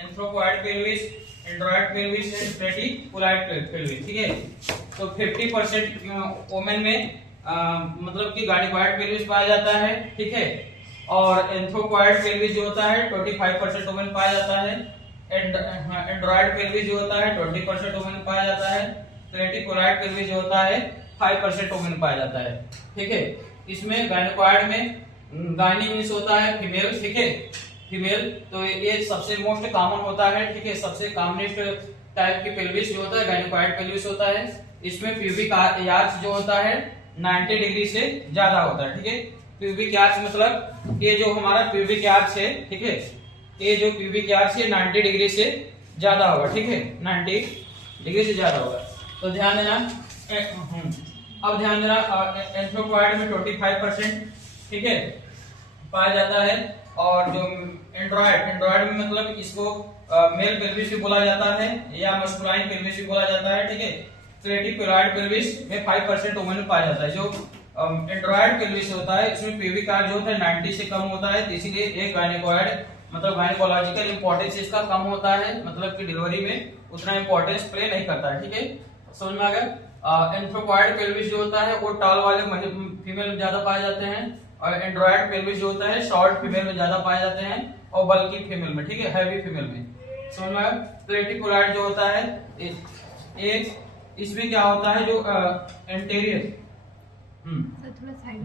Anthropoid pelvis, android pelvis and platypelloid pelvis. ठीक है, तो 50% वोमेन में मतलब कि गायनेकोइड पेल्विस पाया जाता है। ठीक है, और एंथ्रोपॉइड पेल्विस जो होता है 25% वोमेन पाया जाता है। एंड्रॉइड पेल्विस जो होता है 20% वोमेन पाया जाता है। प्लेटिकुलाइड पेल्विस जो होता है 5% वोमेन पाया जाता है। ठीक है, इसमें गायनेकोइड में गायनी मीन्स होता है फीमेल। ठीक है, फीमेल, तो ये सबसे मोस्ट कॉमन होता है। ठीक है, सबसे कॉमनेस्ट टाइप की पेल्विस जो होता है गायनेकोइड पेल्विस होता है। इसमें प्यूबिक आर्च जो होता है 90 डिग्री से ज्यादा होता है। ठीक है, प्यूबिक आर्च मतलब ये जो हमारा प्यूबिक आर्च है, ठीक है, ये जो प्यूबिक आर्च है 90 डिग्री से ज्यादा होगा। ठीक है, 90 डिग्री से ज्यादा होगा। तो ध्यान देना। अब ध्यान देना, एंथ्रोपॉइड में 25%, ठीक है, पाया जाता है। और जो एंड्रॉइड में मतलब इसको मेल पेल्विस भी बोला जाता है या मस्कुलाइन पेल्विस भी बोला जाता है। ठीक है, प्लेटिकुलाइड पेल्विस में 5% वोमेन में पाया जाता है। जो एंड्रॉइड पेल्विस होता है इसमें प्यूबिक आर्च जो होता है 90 से कम होता है, इसीलिए एक गायनेकोइड मतलब गायनेकोलॉजिकल इंपॉर्टेंस इसका कम होता है, मतलब कि डिलीवरी में उतना इंपॉर्टेंस प्ले नहीं करता है। ठीक है, समझ में आ गया। एंथ्रोपॉइड पेल्विस जो होता है वो टॉल वाले फीमेल में ज्यादा पाए जाते हैं, और एंड्रॉइड पेल्विस जो होता है शॉर्ट फीमेल में ज्यादा पाए जाते हैं और बल्कि फीमेल में। ठीक है, हैवी फीमेल में। समझ में आया। प्लेटिकुलाइड जो होता है एक इसमें क्या होता है, जो एंटीरियर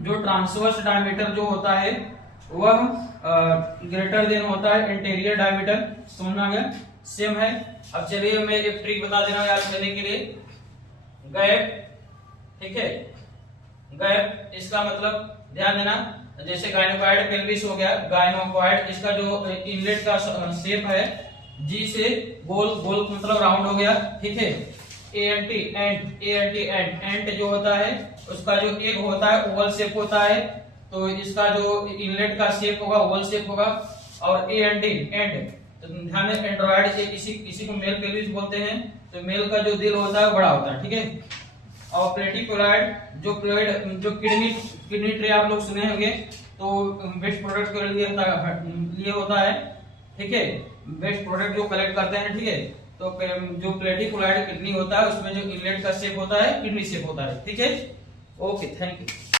जो ट्रांसवर्स डायमीटर जो होता है वह ग्रेटर देन होता है एंटीरियर डायमीटर। समझ में आ गया, सेम है। अब चलिए मैं एक ट्रिक बता दे रहा हूं याद करने के लिए। गैप, ठीक है, गैप इसका मतलब ध्यान देना, जैसे गायनेकोइड पेल्विस हो गया, गायनेकोइड इसका जो इनलेट का शेप है जी से गोल गोल मतलब राउंड हो गया। ठीक है, एंट जो होता है उसका जो एग होता है ओवल शेप होता है, तो इसका जो इनलेट का शेप होगा ओवल शेप होगा। और एंड, तो ध्यान दें, एंड्रॉइड इसी को मेल पेल्विस बोलते हैं, तो मेल का जो दिल होता है बड़ा होता है। ठीक है, और प्लेटिकुलाइड जो किडनी ट्रे आप लोग सुने होंगे, तो वेस्ट प्रोडक्ट के लिए होता है। ठीक है, वेस्ट प्रोडक्ट जो कलेक्ट करते हैं। ठीक है, तो जो प्लेटिकुलाइड किडनी होता है उसमें जो इनलेट का शेप होता है किडनी शेप होता है। ठीक है, ओके, थैंक यू।